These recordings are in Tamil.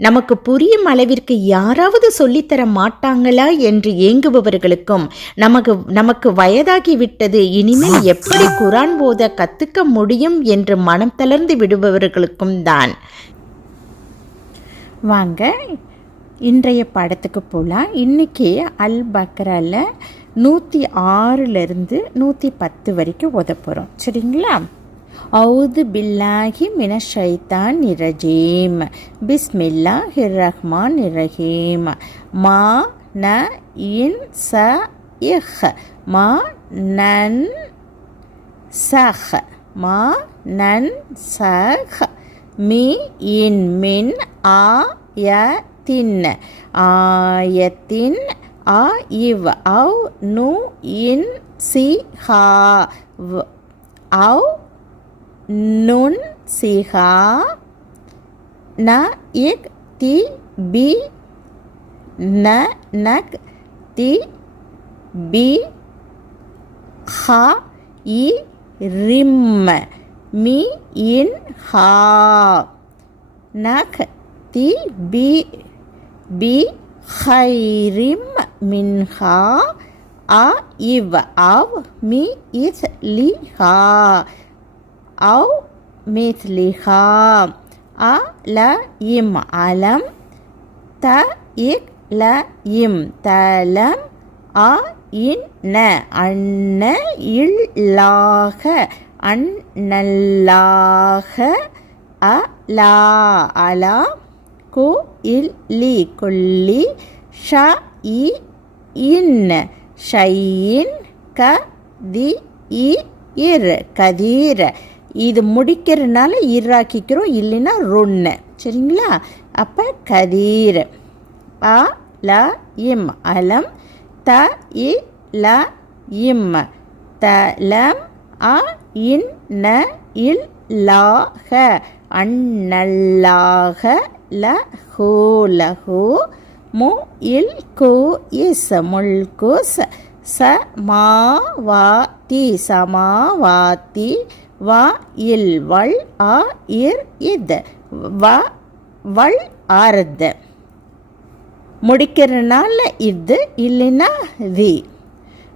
நமக்கு புரியும் அளவிற்கு யாராவது சொல்லித்தர மாட்டாங்களா என்று ஏங்குபவர்களுக்கும் நமக்கு நமக்கு வயதாகி விட்டது இனிமேல் எப்படி குரான் போத கத்துக்க முடியும் என்று மனம் தளர்ந்து விடுபவர்களுக்கும் தான். வாங்க இன்றைய படத்துக்கு போகலாம் இன்றைக்கி அல் பக்ரால நூற்றி ஆறுலேருந்து நூற்றி பத்து வரைக்கும் உத போகிறோம் சரிங்களா? அவுது பில்லாஹி மின ஷைத்தான் இரஜீம். பிஸ்மில்லா ஹிர்ரஹ்மான் இரஹீம் மா ந இன் ச இஹ். மா நன் சஹ். மா நன் சஹ். மி இன் மின் ஆ ய தின். ஆயத்தின் ஆ இவ். அவ் நு இன் சி ஹா. அவ் நுன் சிஹா ந இக் தி பி ந நக் தி பி ஹ இ ரிம் மி இன் ஹா நக் தி பி பி ஹைரிம் மின்ஹா அ இவ் அவ் மி இஸ் லி ஹா. أو مثلها ألم ألم تئك لئم تلم أئن أن الله أن الله ألا ألا كل كل شيء إن شيء كذير كذير இது முடிக்கிறதுனால இராக்கிக்கிறோம் இல்லைன்னா ரொன்னு. சரிங்களா? அப்போ கதீர். அ ல இம். அலம் த இ ல இம். தலம் அ இன் ந இல் லாக அண்ணல்லாக ல ஹோ லஹோ மு இல் கு இஸ். முல்குஸ் ச. மா வா தி. சமாவாத்தி வ இல் வள் ஆ இர் இத். வ வள் ஆரத். முடிக்கிறனால இது இல்லைன்னா தி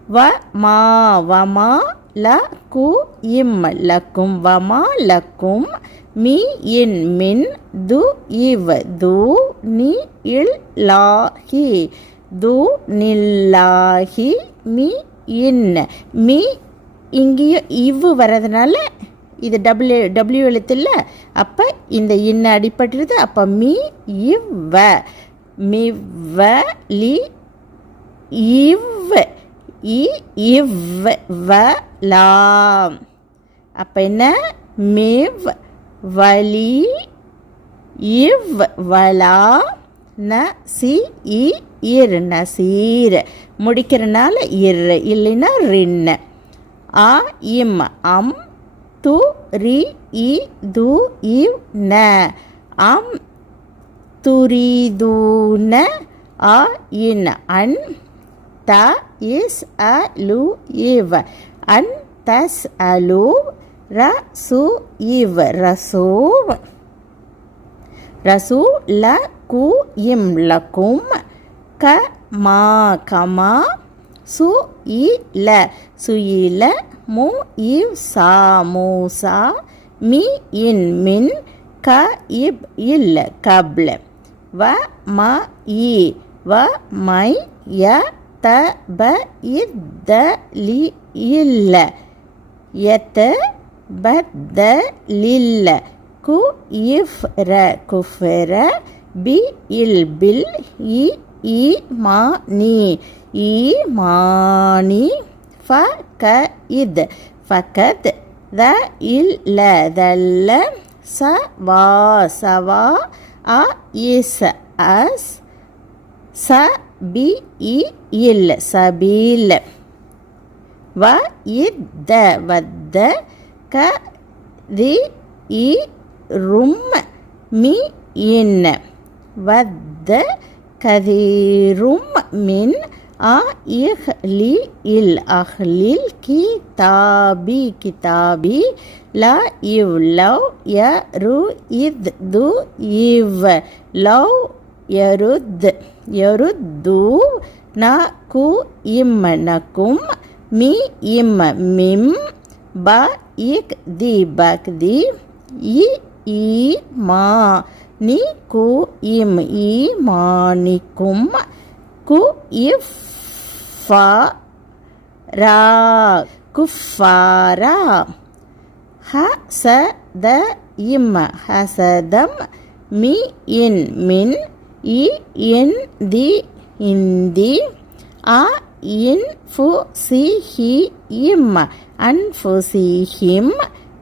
வ மா வமா ல கு இம் லக்கும். வமா லக்கும். மீ இன் மின் து இவ். து நி இல் லாஹி. து நில்லாஹி மீ இன். மீ இங்கேயும் இவ்வு வர்றதுனால இது டபுள்யூ டபிள்யூ எழுத்து இல்லை. அப்போ இந்த இன்ன அடிபட்டுருது அப்போ மீ இவ்வ. மிவ்வ லி இவ் இ இவ் வ லாம் அப்போ என்ன? மிவ் வலி இவ் வலா ந சி இ இர். நசீர் முடிக்கிறனால இர். இல்லைன்னா ரின்னு. அ இம் அம் து ரி இ து இவ் ந. அம் துரிதூன அ இன் அன் த இஸ் அ லு இவ். அன் தஸ் அலு ர சு இவ். ரசூவ் ரசு ல கு இம் லக்கும் க மா கமா சு இ ல சுயில மு இவ் சா மூசா மி இன் மின் க இப் இல் கப்ல வ ம இ வ மை ய த ப இத்த லி இல்ல. யத்த பத்த லில்ல. கு இஃப் ர குஃபர பி இல் பில் இ இ மா நீ. ஈமானி ஃப க இத் ஃபகத் த இல் ல தல்ல ச வா சவா அ இஸ் அஸ் ச பி இ இல் சபீல். வ இத்த வத்த க தி இ ரும் மி இன் வத்த கதீரும் மின் அ இஹ்லி இல் அஹ்லில் கி தாபி கிதாபி ல இவ் லவ் ய ரு இத் து இவ். லவ் யருத் யருத்து ந கு இம் நக்கும் மி இம் மிம் ப இக் தி பக் தி இ ஈ மா நி கு இம் ஈ மாணிக்கும் கு இஃப். ஃப ரா குஃபாரா ஹ ச த இம். ஹசதம் மி இன். மின் இ இன் தி இந்தி. அ இன் ஃபு சி ஹி இம். அன்ஃபுசிஹிம்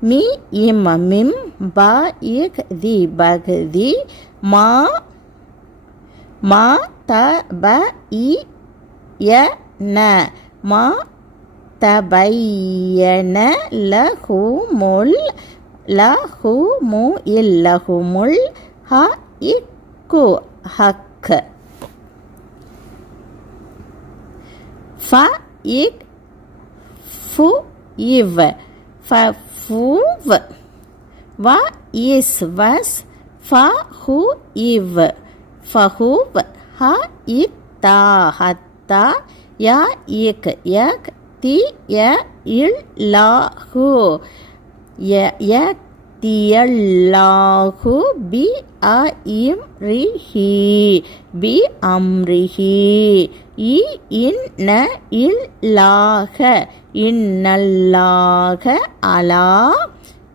மி இம். மிம் ப இக் தி பக் தி. மா மா த ப இ ய ந மா தபையன லஹுமுல் லஹுமு இல்லஹுமுல் ஹ இக்கு ஹக். ஃப இக் ஃபு இவ். ஃப ஃபுவ். வ இஸ் வஸ் ஃப ஹு இவ். ஃபஹூவ் ஹ இத்தா ஹத்தா. யா இக் யக் தி ய இல் லாஹு ய யக் தியல்லாஹு be a him ரிஹி B Amriki இ இன் ந இல் லாக இன்னல்லாக அலா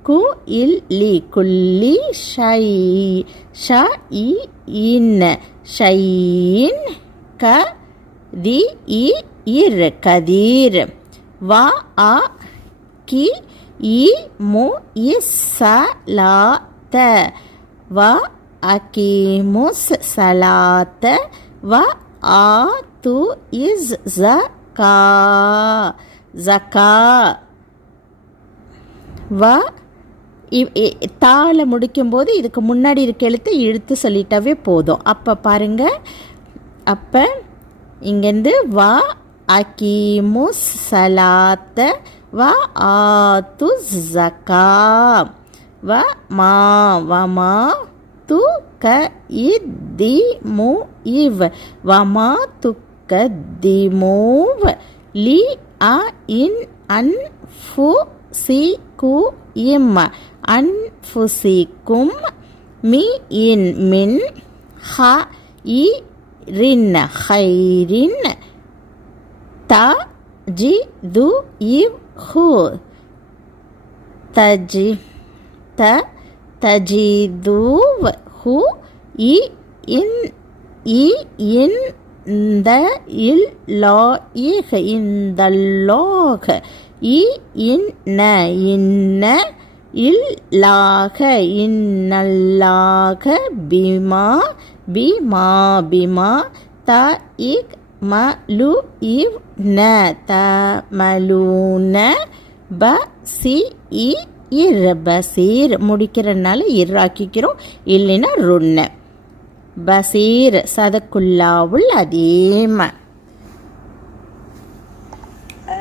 கு இல் லி குல்லி ஷை. ஷ இ இன். ஷையின் க தி இ இர் கதீர். வா அ கி இ மு இஸ் த. வ அகீமுஸ் சலாத்த வ ஆ து இஸ் ஜகா ஜகா வ தாளை முடிக்கும்போது இதுக்கு முன்னாடி இருக்க எழுத்து இழுத்து சொல்லிட்டாவே போதும். அப்போ பாருங்க. அப்போ இங்கேருந்து வா அகீமுஸ் சலாத்த வ ஆத்து ஜக்கா வ மா வமா து க இ தி மு இவ் வமா மா துக்க தி மூவ் லி அ இன் அன் ஃபு சி கு இம் அன் ஃபு சி கும் மி இன் மின் ஹ இ ரின் ஹைரின் த ஜி து இவ் ஹு. தஜி த தஜிதூவ் ஹு. இ இன் இ இன் இந்த இல் லா இஹ் இந்த லோக. இ இன் ந இன்ன இல் லாக இன்னல்லாக பிமா பிமா பிமா த இக் மலு இவ் ந த மலூன ப சி இ இர் பசீர் முடிக்கிறனால இராக்கிக்கிறோம் இல்லைன்னா ருன்ன பசீர் சதக்குல்லாவுல் அதீம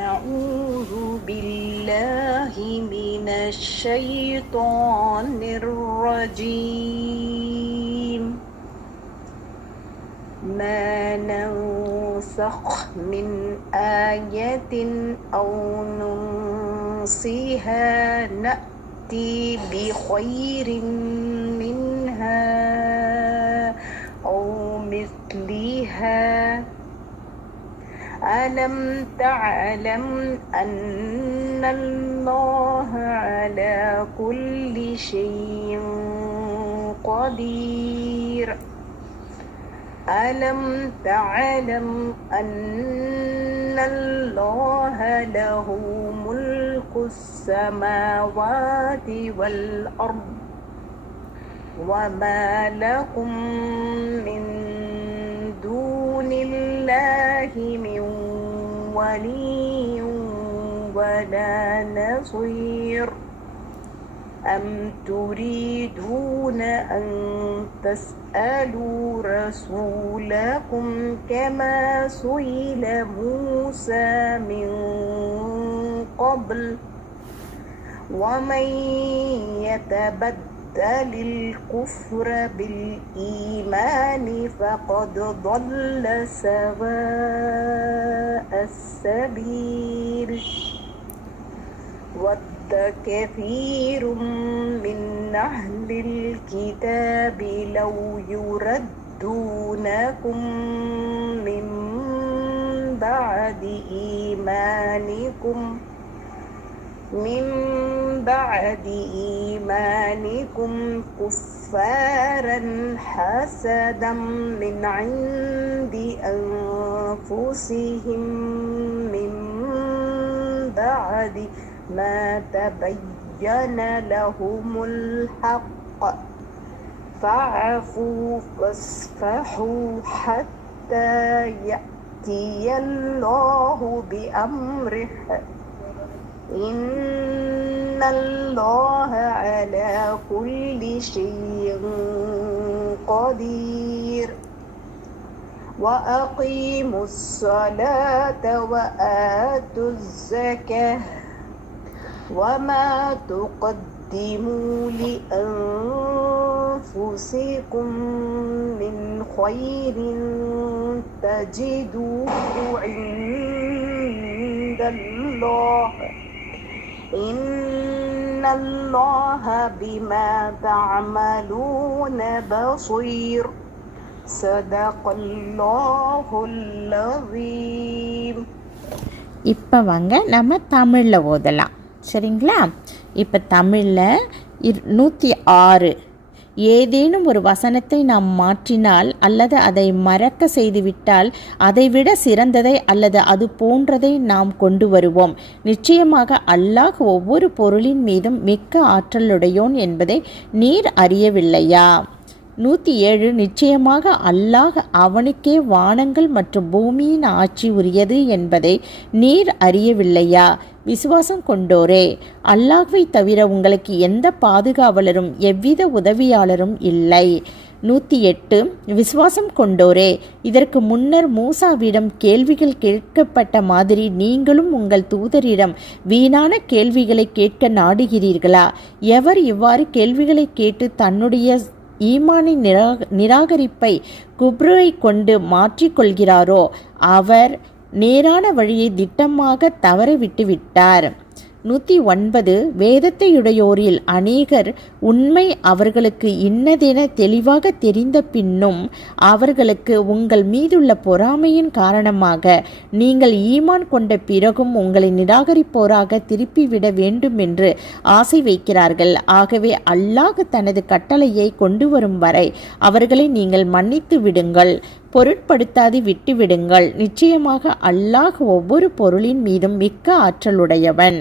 أعوذ بالله من الشيطان الرجيم ما ننسخ من آية أو ننسها نأتي بخير منها أو مثلها ألم تعلم أن الله على كل شيء قدير؟ ألم تعلم أن الله له ملك السماوات والأرض وما لكم من دون الله من ولي ولا نصير أم تريدون أن تسألوا رسولكم كما سئل موسى من قبل؟ ومن يتبدل الكفر بالإيمان فقد ضل سواء السبيل. كثير من أهل الكتاب لو يردونكم من بعد إيمانكم من بعد إيمانكم كفارا حسدا من عند أنفسهم من بعد ما تبين لهم الحق. فاعفوا واصفحوا حتى يأتي الله بأمره. إن الله على كل شيء قدير. وأقيموا الصلاة وآتوا الزكاة. وما تقدموا لأنفسكم من خير تجدوه عند الله إن الله بما تعملون بصير صدق الله العظيم இப்போ வாங்க நம்ம தமிழில் ஓதலாம் சரிங்களா? இப்போ தமிழில் இர் நூற்றி ஆறு. ஏதேனும் ஒரு வசனத்தை நாம் மாற்றினால் அல்லது அதை மறக்க செய்துவிட்டால் அதைவிட சிறந்ததை அல்லது அது போன்றதை நாம் கொண்டு வருவோம். நிச்சயமாக அல்லாஹ் ஒவ்வொரு பொருளின் மீதும் மிக்க ஆற்றலுடையோன் என்பதை நீர் அறியவில்லையா? நூற்றி ஏழு நிச்சயமாக அல்லாஹ் அவனுக்கே வானங்கள் மற்றும் பூமியின் ஆட்சி உரியது என்பதை நீர் அறியவில்லையா? விசுவாசம் கொண்டோரே. அல்லாஹ்வை தவிர உங்களுக்கு எந்த பாதுகாவலரும் எவ்வித உதவியாளரும் இல்லை. நூற்றி எட்டு விசுவாசம் கொண்டோரே. இதற்கு முன்னர் மூசாவிடம் கேள்விகள் கேட்கப்பட்ட மாதிரி நீங்களும் உங்கள் தூதரிடம் வீணான கேள்விகளை கேட்க நாடுகிறீர்களா? எவர் இவ்வாறு கேள்விகளை கேட்டு தன்னுடைய ஈமானின் நிரா நிராகரிப்பை குப்ருவை கொண்டு மாற்றிக்கொள்கிறாரோ? அவர் நேரான வழியை திட்டமாக தவற விட்டுவிட்டார். நூற்றி ஒன்பது வேதத்தையுடையோரில் அநேகர் உண்மை அவர்களுக்கு இன்னதென தெளிவாக தெரிந்த பின்னும் அவர்களுக்கு உங்கள் மீதுள்ள பொறாமையின் காரணமாக நீங்கள் ஈமான் கொண்ட பிறகும் உங்களை நிராகரிப்போராக திருப்பிவிட வேண்டும் என்று ஆசை வைக்கிறார்கள். ஆகவே அல்லாஹ் தனது கட்டளையை கொண்டு வரும் வரை அவர்களை நீங்கள் மன்னித்து விடுங்கள். பொருட்படுத்தாது விட்டுவிடுங்கள். நிச்சயமாக அல்லாஹ் ஒவ்வொரு பொருளின் மீதும் மிக்க ஆற்றலுடையவன்.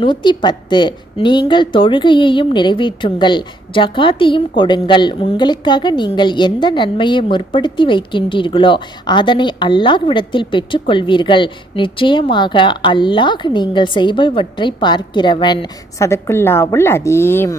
நூற்றி பத்து நீங்கள் தொழுகையையும் நிறைவேற்றுங்கள் ஜகாத்தையும் கொடுங்கள். உங்களுக்காக நீங்கள் எந்த நன்மையை முற்படுத்தி வைக்கின்றீர்களோ அதனை அல்லாஹ்விடத்தில் பெற்றுக்கொள்வீர்கள். நிச்சயமாக அல்லாஹ் நீங்கள் செய்பவற்றை பார்க்கிறவன். சதக்குல்லாவுல் அதீம்